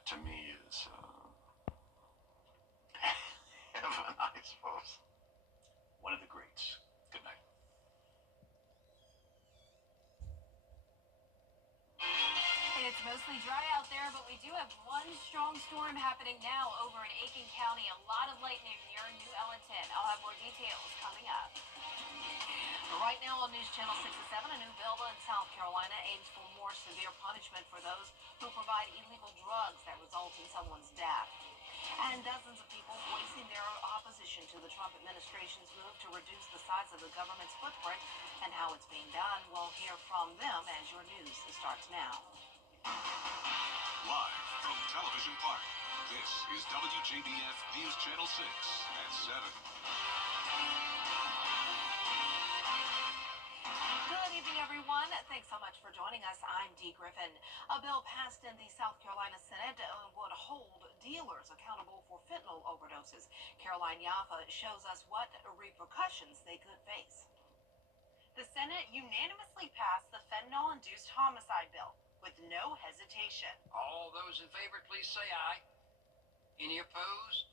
that to me is heaven, I suppose. One of the greats. Good night. It's mostly dry out there, but we do have one strong storm happening now over in Aiken County. A lot of lightning near New Ellington. I'll have more details coming up. Right now on News Channel 6 and 7, a new bill in South Carolina aims for more severe punishment for those who provide illegal drugs that result in someone's death. And dozens of people voicing their opposition to the Trump administration's move to reduce the size of the government's footprint and how it's being done. We'll hear from them as your news starts now. Live from Television Park, this is WJBF News Channel 6 at 7. Good evening, everyone. Thanks so much for joining us. I'm Dee Griffin. A bill passed in the South Carolina Senate would hold dealers accountable for fentanyl overdoses. Caroline Yaffa shows us what repercussions they could face. The Senate unanimously passed the fentanyl-induced homicide bill with no hesitation. All those in favor, please say aye. Any opposed?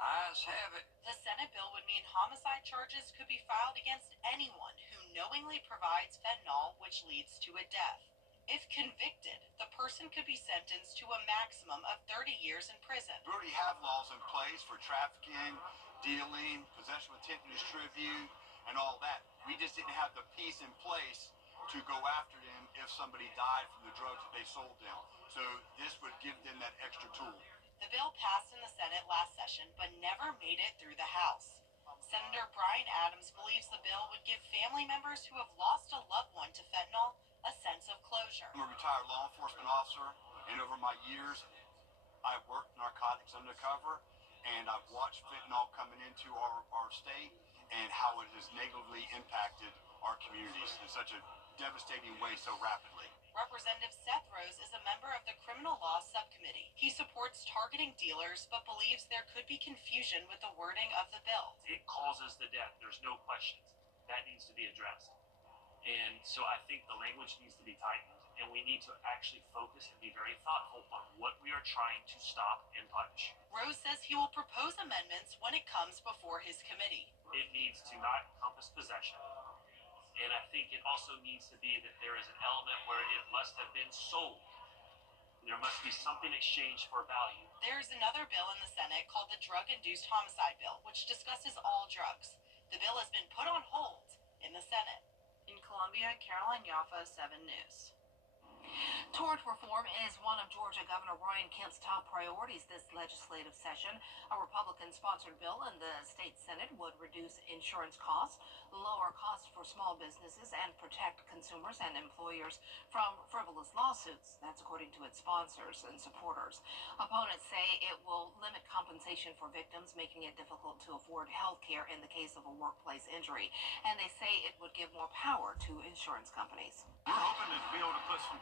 Ayes have it. The Senate bill would mean homicide charges could be filed against anyone who knowingly provides fentanyl, which leads to a death. If convicted, the person could be sentenced to a maximum of 30 years in prison. We already have laws in place for trafficking, dealing, possession with intent to distribute, and all that. We just didn't have the piece in place to go after them if somebody died from the drugs that they sold them. So this would give them that extra tool. The bill passed in the Senate last session, but never made it through the House. Senator Brian Adams believes the bill would give family members who have lost a loved one to fentanyl a sense of closure. I'm a retired law enforcement officer, and over my years, I've worked narcotics undercover, and I've watched fentanyl coming into our state and how it has negatively impacted our communities in such a devastating way so rapidly. Representative Seth Rose is a member of the Criminal Law Subcommittee. He supports targeting dealers, but believes there could be confusion with the wording of the bill. It causes the death. There's no questions. That needs to be addressed. And so I think the language needs to be tightened, and we need to actually focus and be very thoughtful on what we are trying to stop and punish. Rose says he will propose amendments when it comes before his committee. It needs to not encompass possession. And I think it also needs to be that there is an element where it must have been sold. There must be something exchanged for value. There's another bill in the Senate called the Drug-Induced Homicide Bill, which discusses all drugs. The bill has been put on hold in the Senate. In Columbia, Caroline Yaffa, 7 News. Tort reform is one of Georgia Governor Brian Kemp's top priorities this legislative session. A Republican-sponsored bill in the state Senate would reduce insurance costs, lower costs for small businesses, and protect consumers and employers from frivolous lawsuits. That's according to its sponsors and supporters. Opponents say it will limit compensation for victims, making it difficult to afford health care in the case of a workplace injury. And they say it would give more power to insurance companies. We're hoping to be able to put some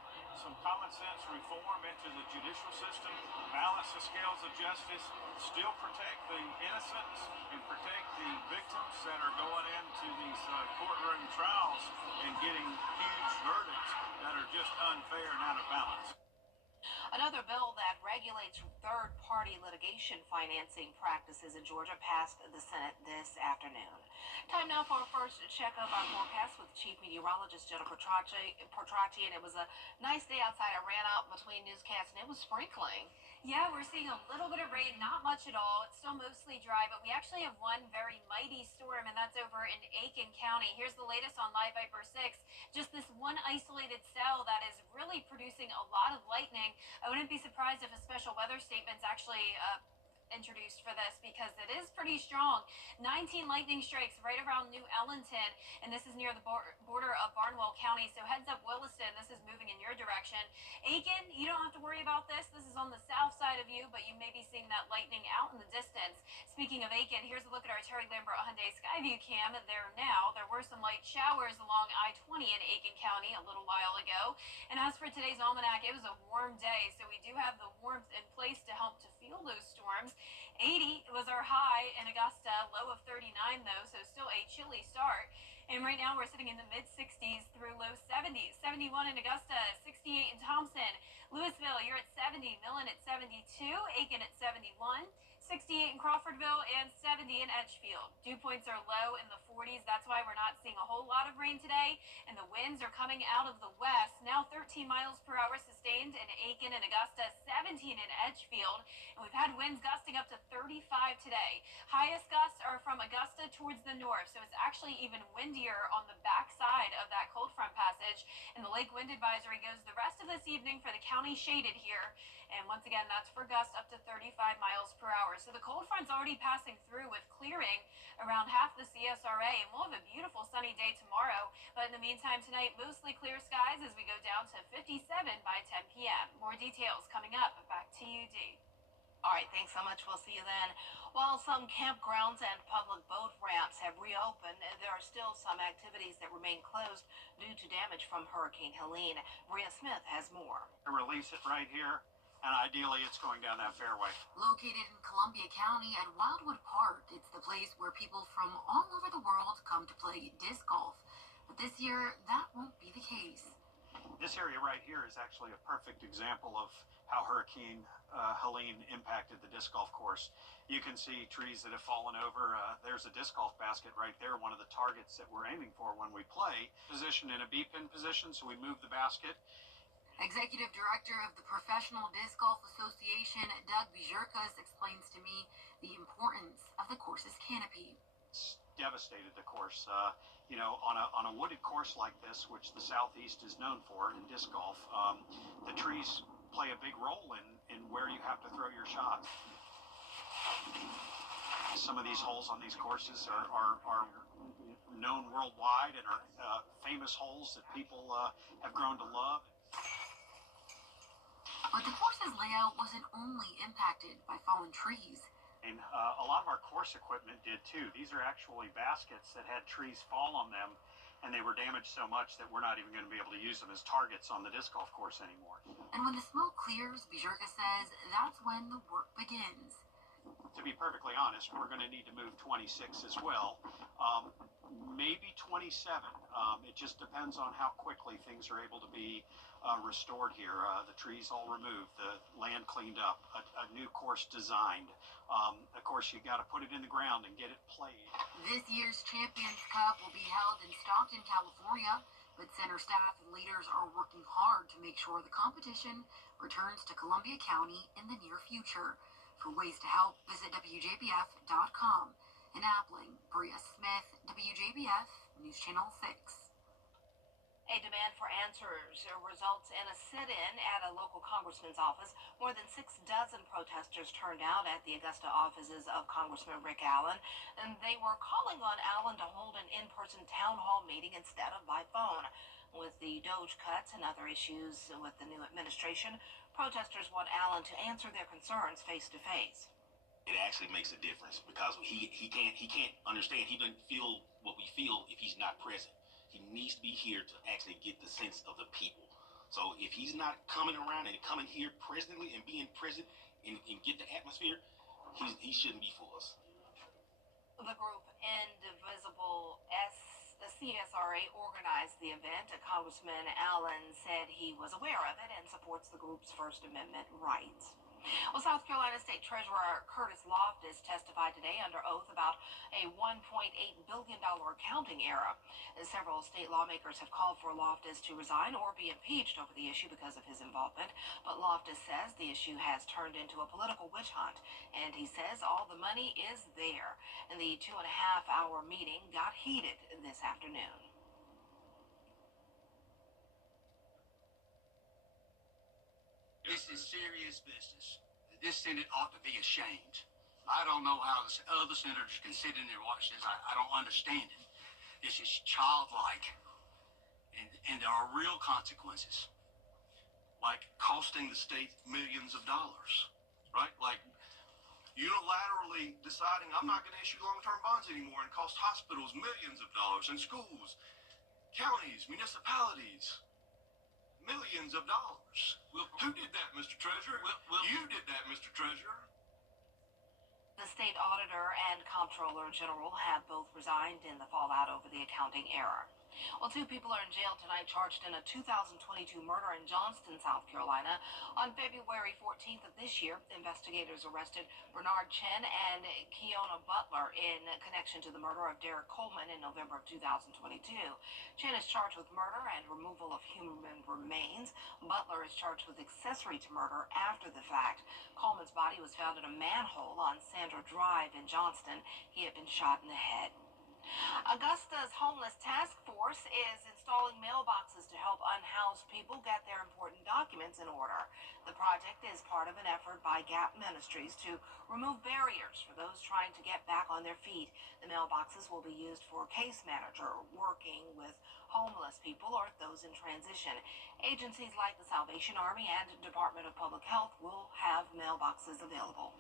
common sense reform into the judicial system, balance the scales of justice, still protect the innocents and protect the victims that are going into these courtroom trials and getting huge verdicts that are just unfair and out of balance. Another bill that regulates third-party litigation financing practices in Georgia passed the Senate this afternoon. Time now for our first check of our forecast with Chief Meteorologist Jennifer Portracci, and it was a nice day outside. I ran out between newscasts, and it was sprinkling. Yeah, we're seeing a little bit of rain, not much at all. It's still mostly dry, but we actually have one very mighty storm, and that's over in Aiken County. Here's the latest on Live Viper 6. Just this one isolated cell that is really producing a lot of lightning. I wouldn't be surprised if a special weather statement's actually introduced for this because it is pretty strong. 19 lightning strikes right around New Ellington, and this is near the border of Barnwell County. So heads up, Williston, this is moving in your direction. Aiken, you don't have to worry about this. This is on the south side of you, but you may be seeing that lightning out in the distance. Speaking of Aiken, here's a look at our Terry Lambert Hyundai Skyview cam there now. There were some light showers along I-20 in Aiken County a little while ago. And as for today's almanac, it was a warm day, so we do have the warmth in place to help to feel those storms. 80 was our high in Augusta, low of 39 though, so still a chilly start. And right now we're sitting in the mid-60s through low 70s. 71 in Augusta, 68 in Thompson, Louisville, you're at 70. Millen at 72. Aiken at 71. 68 in Crawfordville and 70 in Edgefield. Dew points are low in the 40s. That's why we're not seeing a whole lot of rain today. And the winds are coming out of the west. Now 13 miles per hour sustained in Aiken and Augusta, 17 in Edgefield. And we've had winds gusting up to 35 today. Highest gusts are from Augusta towards the north. So it's actually even windier on the backside of that cold front passage. And the lake wind advisory goes the rest of this evening for the county shaded here. And once again, that's for gusts up to 35 miles per hour. So the cold front's already passing through with clearing around half the CSRA. And we'll have a beautiful sunny day tomorrow. But in the meantime, tonight, mostly clear skies as we go down to 57 by 10 p.m. More details coming up. Back to you, Dee. All right, thanks so much. We'll see you then. While some campgrounds and public boat ramps have reopened, there are still some activities that remain closed due to damage from Hurricane Helene. Maria Smith has more. To release it right here, and ideally it's going down that fairway. Located in Columbia County at Wildwood Park, it's the place where people from all over the world come to play disc golf. But this year, that won't be the case. This area right here is actually a perfect example of how Hurricane Helene impacted the disc golf course. You can see trees that have fallen over. There's a disc golf basket right there, one of the targets that we're aiming for when we play. Positioned in a B-pin position, so we move the basket. Executive Director of the Professional Disc Golf Association, Doug Bijurkas, explains to me the importance of the course's canopy. It's devastated the course. On a wooded course like this, which the Southeast is known for in disc golf, the trees play a big role in where you have to throw your shots. Some of these holes on these courses are known worldwide and are famous holes that people have grown to love. But the course's layout wasn't only impacted by fallen trees. And a lot of our course equipment did too. These are actually baskets that had trees fall on them, and they were damaged so much that we're not even going to be able to use them as targets on the disc golf course anymore. And when the smoke clears, Bijurkas says that's when the work begins. To be perfectly honest, we're going to need to move 26 as well. Maybe 27. It just depends on how quickly things are able to be restored here. The trees all removed, the land cleaned up, a new course designed. Of course, you got to put it in the ground and get it played. This year's Champions Cup will be held in Stockton, California, but center staff and leaders are working hard to make sure the competition returns to Columbia County in the near future. For ways to help, visit WJBF.com. In Appling, Bria Smith, WJBF, News Channel 6. A demand for answers results in a sit-in at a local congressman's office. More than 6 dozen protesters turned out at the Augusta offices of Congressman Rick Allen, and they were calling on Allen to hold an in-person town hall meeting instead of by phone. With the Doge cuts and other issues with the new administration, protesters want Allen to answer their concerns face-to-face. It actually makes a difference because he can't understand. He doesn't feel what we feel if he's not present. He needs to be here to actually get the sense of the people. So if he's not coming around and coming here presently and being present and get the atmosphere, he shouldn't be for us. The group Indivisible the CSRA organized the event. Congressman Allen said he was aware of it and supports the group's First Amendment rights. Well, South Carolina State Treasurer Curtis Loftus testified today under oath about a $1.8 billion accounting error. Several state lawmakers have called for Loftus to resign or be impeached over the issue because of his involvement. But Loftus says the issue has turned into a political witch hunt, and he says all the money is there. And the 2.5-hour meeting got heated this afternoon. This is serious business. This Senate ought to be ashamed. I don't know how the other senators can sit in there and watch this. I don't understand it. This is childlike. And there are real consequences. Like costing the state millions of dollars. Right? Like unilaterally deciding I'm not going to issue long-term bonds anymore and cost hospitals millions of dollars and schools, counties, municipalities, millions of dollars. Who did that, Mr. Treasurer? You did that, Mr. Treasurer. The state auditor and comptroller general have both resigned in the fallout over the accounting error. Well, two people are in jail tonight charged in a 2022 murder in Johnston, South Carolina. On February 14th of this year, investigators arrested Bernard Chen and Keona Butler in connection to the murder of Derek Coleman in November of 2022. Chen is charged with murder and removal of human remains. Butler is charged with accessory to murder after the fact. Coleman's body was found in a manhole on Sandra Drive in Johnston. He had been shot in the head. Augusta's homeless task force is installing mailboxes to help unhoused people get their important documents in order. The project is part of an effort by Gap Ministries to remove barriers for those trying to get back on their feet. The mailboxes will be used for a case manager working with homeless people or those in transition. Agencies like the Salvation Army and Department of Public Health will have mailboxes available.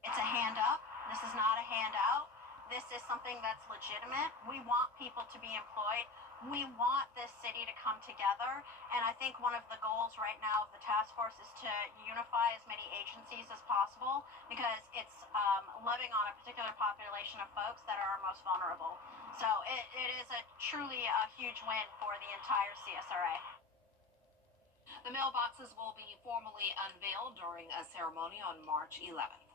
It's a hand up. This is not a handout. This is something that's legitimate. We want people to be employed. We want this city to come together. And I think one of the goals right now of the task force is to unify as many agencies as possible because it's loving on a particular population of folks that are most vulnerable. So it is truly a huge win for the entire CSRA. The mailboxes will be formally unveiled during a ceremony on March 11th.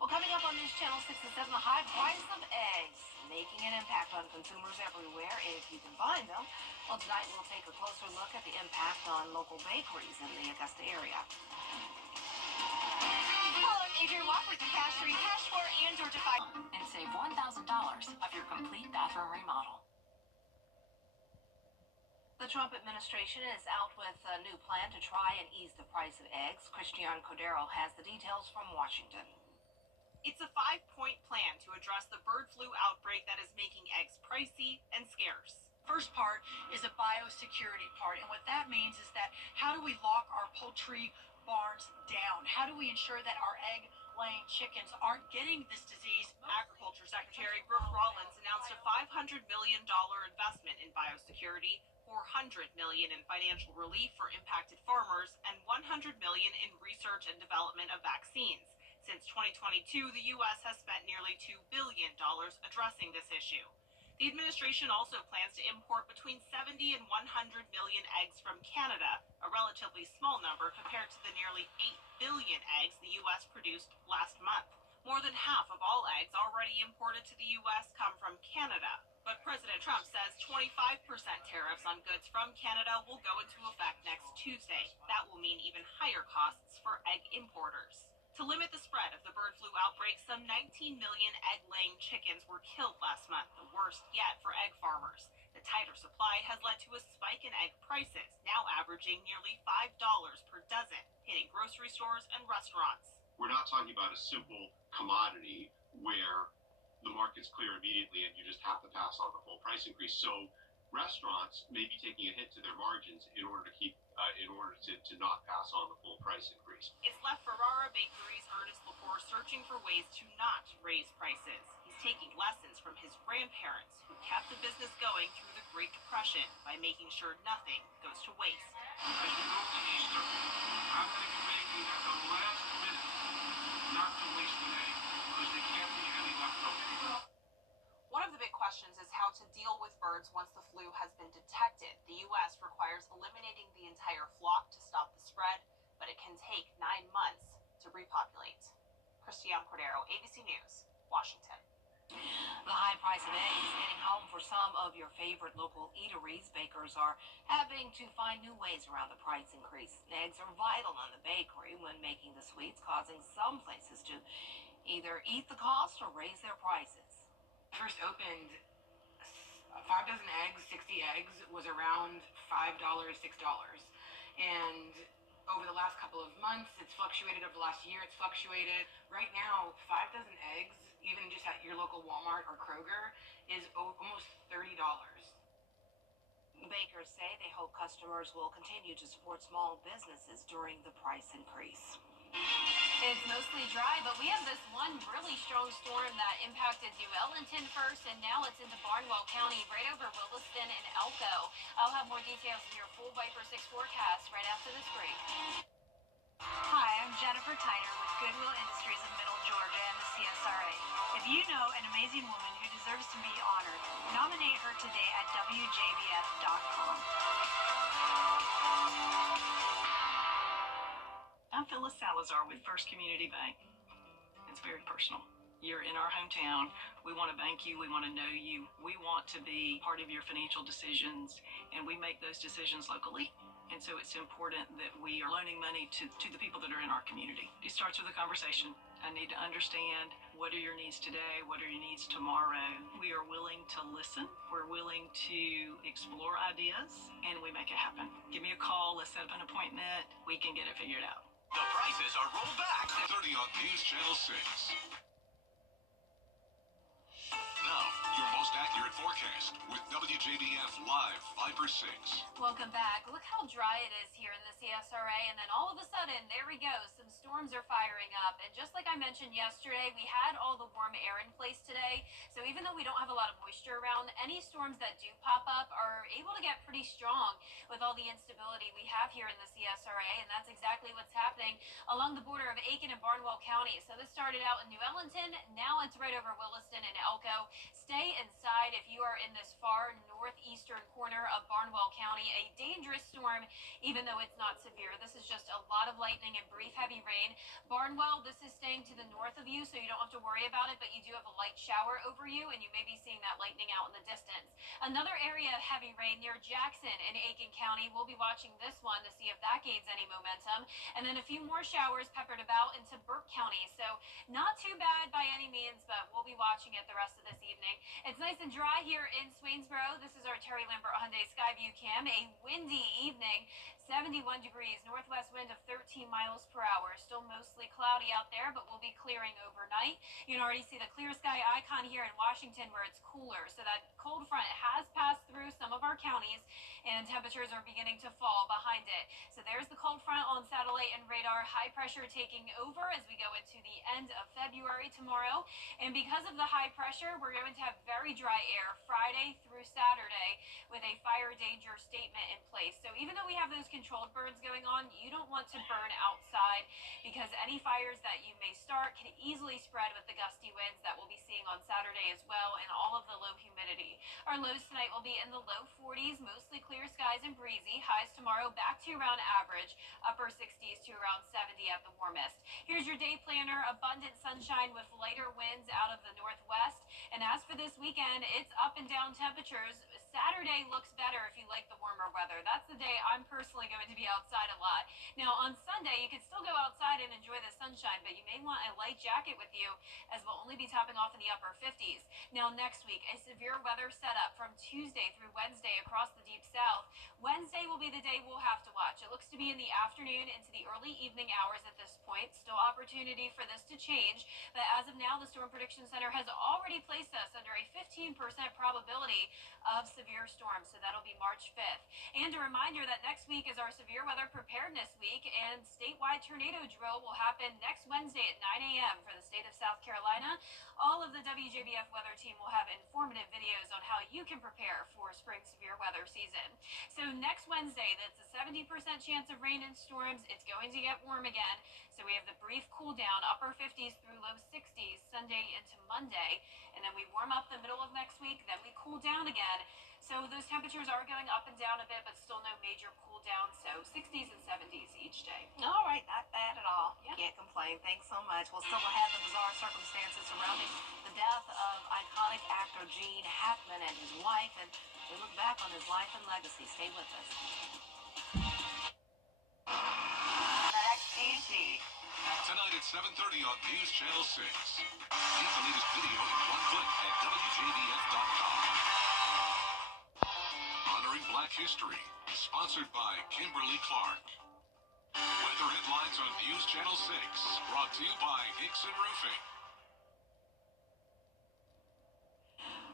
Well, coming up on News Channel 6 and 7, the high price of eggs making an impact on consumers everywhere if you can find them. Well, tonight we'll take a closer look at the impact on local bakeries in the Augusta area. Hello, I'm Adrian Walk with the Cash 3 Cash 4 and Georgia 5. And save $1,000 off your complete bathroom remodel. The Trump administration is out with a new plan to try and ease the price of eggs. Christian Cordero has the details from Washington. It's a 5-point plan to address the bird flu outbreak that is making eggs pricey and scarce. First part is a biosecurity part, and what that means is that how do we lock our poultry barns down? How do we ensure that our egg-laying chickens aren't getting this disease? Agriculture Secretary Brooke Rollins announced a $500 million investment in biosecurity, $400 million in financial relief for impacted farmers, and $100 million in research and development of vaccines. Since 2022, the U.S. has spent nearly $2 billion addressing this issue. The administration also plans to import between 70 and 100 million eggs from Canada, a relatively small number compared to the nearly 8 billion eggs the U.S. produced last month. More than half of all eggs already imported to the U.S. come from Canada. But President Trump says 25% tariffs on goods from Canada will go into effect next Tuesday. That will mean even higher costs for egg importers. To limit the spread of the bird flu outbreak, some 19 million egg-laying chickens were killed last month, the worst yet for egg farmers. The tighter supply has led to a spike in egg prices, now averaging nearly $5 per dozen, hitting grocery stores and restaurants. We're not talking about a simple commodity where the market's clear immediately and you just have to pass on the full price increase. So restaurants may be taking a hit to their margins in order to not pass on the full price increase. It's left Ferrara Bakery's Ernest Lepore searching for ways to not raise prices. He's taking lessons from his grandparents who kept the business going through the Great Depression by making sure nothing goes to waste. As we go to Easter, I'm going to be making at the last minute not to waste an egg because there can't be any left over. One of the big questions is how to deal with birds once the flu has been detected. The U.S. requires eliminating the entire flock to stop the spread, but it can take 9 months to repopulate. Christian Cordero, ABC News, Washington. The high price of eggs is hitting home for some of your favorite local eateries. Bakers are having to find new ways around the price increase. Eggs are vital in the bakery when making the sweets, causing some places to either eat the cost or raise their prices. First opened, 5 dozen eggs, 60 eggs was around $5, $6. And over the last couple of months, it's fluctuated. Over the last year, it's fluctuated. Right now, 5 dozen eggs, even just at your local Walmart or Kroger, is almost $30. Bakers say they hope customers will continue to support small businesses during the price increase. It's mostly dry, but we have this one really strong storm that impacted New Ellington first, and now it's into Barnwell County, right over Williston and Elko. I'll have more details in your full Viper 6 forecast right after this break. Hi, I'm Jennifer Tyner with Goodwill Industries of Middle Georgia and the CSRA. If you know an amazing woman who deserves to be honored. Nominate her today at WJBF.com. I'm Phyllis Salazar with First Community Bank. It's very personal. You're in our hometown. We want to bank you. We want to know you. We want to be part of your financial decisions, and we make those decisions locally. And so it's important that we are loaning money to the people that are in our community. It starts with a conversation. I need to understand, what are your needs today? What are your needs tomorrow? We are willing to listen. We're willing to explore ideas, and we make it happen. Give me a call. Let's set up an appointment. We can get it figured out. The prices are rolled back. 30 on News Channel 6. Now, your most accurate forecast with WJBF Live 5 or 6. Welcome back. Look how dry it is here in the CSRA, and then all of a sudden, there we go. Some storms are firing up, and just like I mentioned yesterday, we had all the warm air in place today, so even though we don't have a lot of moisture around, any storms that do pop up are able to get pretty strong with all the instability we have here in the CSRA, and that's exactly what's happening along the border of Aiken and Barnwell County. So this started out in New Ellington, now it's right over Williston and Elko. Stay inside if you are in this far northeastern corner of Barnwell County. A dangerous storm, even though it's not severe. This is just a lot of lightning and brief heavy rain. Barnwell, this is staying to the north of you, so you don't have to worry about it, but you do have a light shower over you, and you may be seeing that lightning out in the distance. Another area of heavy rain near Jackson in Aiken County. We'll be watching this one to see if that gains any momentum. And then a few more showers peppered about into Burke County. So not too bad by any means, but we'll be watching it the rest of this evening. It's nice and dry here in Swainsboro. This is our Terry Lambert Hyundai Skyview Cam. A windy evening, 71 degrees, northwest wind of 13 miles per hour. Still mostly cloudy out there, but we'll be clearing overnight. You can already see the clear sky icon here in Washington where it's cooler. So that cold front has passed through some of our counties, and temperatures are beginning to fall behind it. So there's the cold front on satellite and radar. High pressure taking over as we go into the end of February tomorrow. And because of the high pressure, we're going to have very dry air Friday through Saturday with a fire danger statement in place. So even though we have those controlled burns going on, you don't want to burn outside because any fires that you may start can easily spread with the gusty winds that we'll be seeing on Saturday as well, and all of the low humidity. Our lows tonight will be in the low 40s, mostly clear skies and breezy. Highs tomorrow back to around average, upper 60s to around 70 at the warmest. Here's your day planner. Abundant sunshine with lighter winds out of the northwest. And as for this weekend, it's up and down temperatures. Saturday looks better if you like the warmer weather. That's the day I'm personally going to be outside a lot. Now on Sunday, you can still go outside and enjoy the sunshine, but you may want a light jacket with you as we'll only be topping off in the upper 50s. Now next week, a severe weather setup from Tuesday through Wednesday across the deep south. Wednesday will be the day we'll have to watch. It looks to be in the afternoon into the early evening hours at this point. Still opportunity for this to change, but as of now, the Storm Prediction Center has already placed us under a 15% probability of severe storms, so that'll be March 5th. And a reminder that next week is our severe weather preparedness week, and statewide tornado drill will happen next Wednesday at 9 a.m. for the state of South Carolina. All of the WJBF weather team will have informative videos on how you can prepare for spring severe weather season. So next Wednesday, that's a 70% chance of rain and storms. It's going to get warm again. So we have the brief cool down, upper 50s through low 60s Sunday into Monday, and then we warm up the middle of next week, then we cool down again. So those temperatures are going up and down a bit, but still no major cool down. So 60s and 70s each day. All right, not bad at all. Yeah. Can't complain. Thanks so much. We'll still have the bizarre circumstances surrounding the death of iconic actor Gene Hackman and his wife, and we look back on his life and legacy. Stay with us. Tonight at 7:30 on News Channel 6. Get the latest video in one click at WJBF.com. Honoring Black History, sponsored by Kimberly Clark. Weather headlines on News Channel 6, brought to you by Hickson Roofing.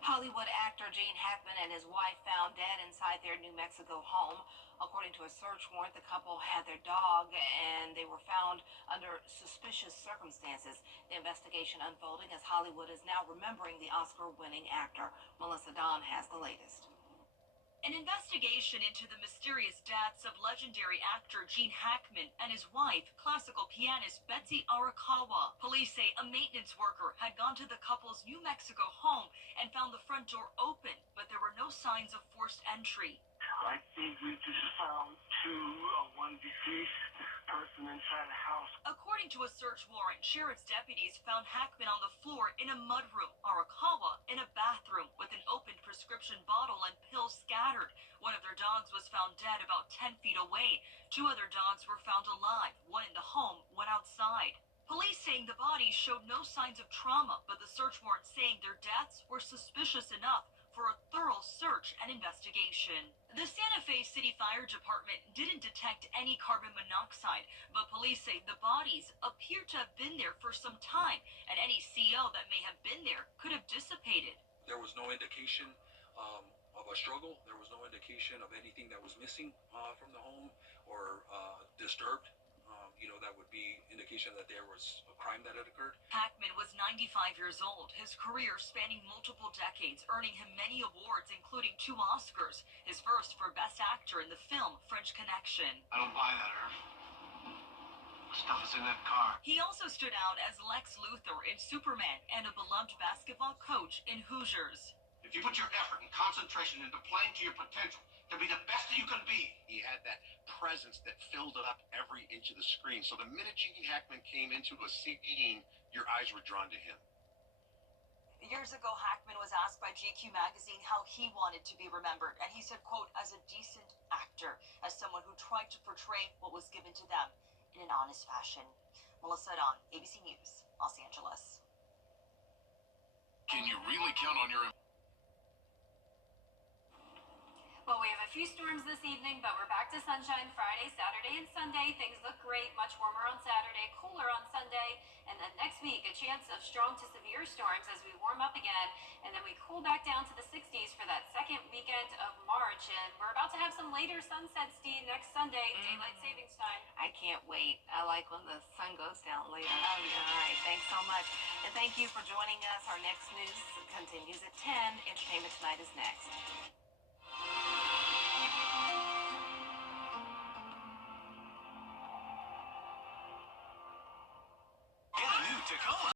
Hollywood actor Gene Hackman and his wife found dead inside their New Mexico home. According to a search warrant, the couple had their dog and they were found under suspicious circumstances. The investigation unfolding as Hollywood is now remembering the Oscar-winning actor. Melissa Don has the latest. An An investigation into the mysterious deaths of legendary actor Gene Hackman and his wife, classical pianist Betsy Arakawa. Police say a maintenance worker had gone to the couple's New Mexico home and found the front door open, but there were no signs of forced entry. I think we just found one deceased person inside the house. According to a search warrant, sheriff's deputies found Hackman on the floor in a mudroom, Arakawa in a bathroom with an opened prescription bottle and pills scattered. One of their dogs was found dead about 10 feet away. 2 other dogs were found alive, one in the home, one outside. Police saying the bodies showed no signs of trauma, but the search warrant saying their deaths were suspicious enough for a thorough search and investigation. The Santa Fe City Fire Department didn't detect any carbon monoxide, but police say the bodies appear to have been there for some time, and any CO that may have been there could have dissipated. There was no indication of a struggle. There was no indication of anything that was missing from the home or disturbed. That would be indication that there was a crime that had occurred. Hackman was 95 years old, his career spanning multiple decades, earning him many awards, including 2 Oscars, his first for Best Actor in the film French Connection. I don't buy that, Irv. The stuff is in that car. He also stood out as Lex Luthor in Superman and a beloved basketball coach in Hoosiers. If you put your effort and concentration into playing to your potential, to be the best that you can be. He had that presence that filled up every inch of the screen. So the minute Gene Hackman came into a scene, your eyes were drawn to him. Years ago, Hackman was asked by GQ magazine how he wanted to be remembered, and he said, quote, as a decent actor, as someone who tried to portray what was given to them in an honest fashion. Melissa Don, ABC News, Los Angeles. Can you really count on your... Well, we have a few storms this evening, but we're back to sunshine Friday, Saturday, and Sunday. Things look great. Much warmer on Saturday, cooler on Sunday. And then next week, a chance of strong to severe storms as we warm up again. And then we cool back down to the 60s for that second weekend of March. And we're about to have some later sunsets, Steve, next Sunday, daylight savings time. I can't wait. I like when the sun goes down later. Oh, yeah. All right. Thanks so much. And thank you for joining us. Our next news continues at 10. Entertainment Tonight is next. Get a new Tacoma.